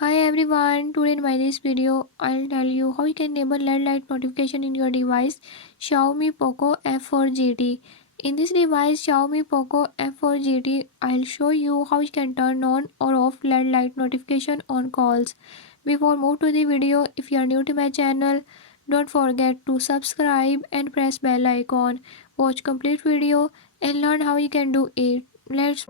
Hi everyone, today in my this video I'll tell you how you can enable LED light notification in your device Xiaomi POCO F4 GT. In this device Xiaomi POCO F4 GT, I'll show you how you can turn on or off LED light notification on calls. Before move to the video, if you are new to my channel, don't forget to subscribe and press bell icon. Watch complete video and learn how you can do it. Let's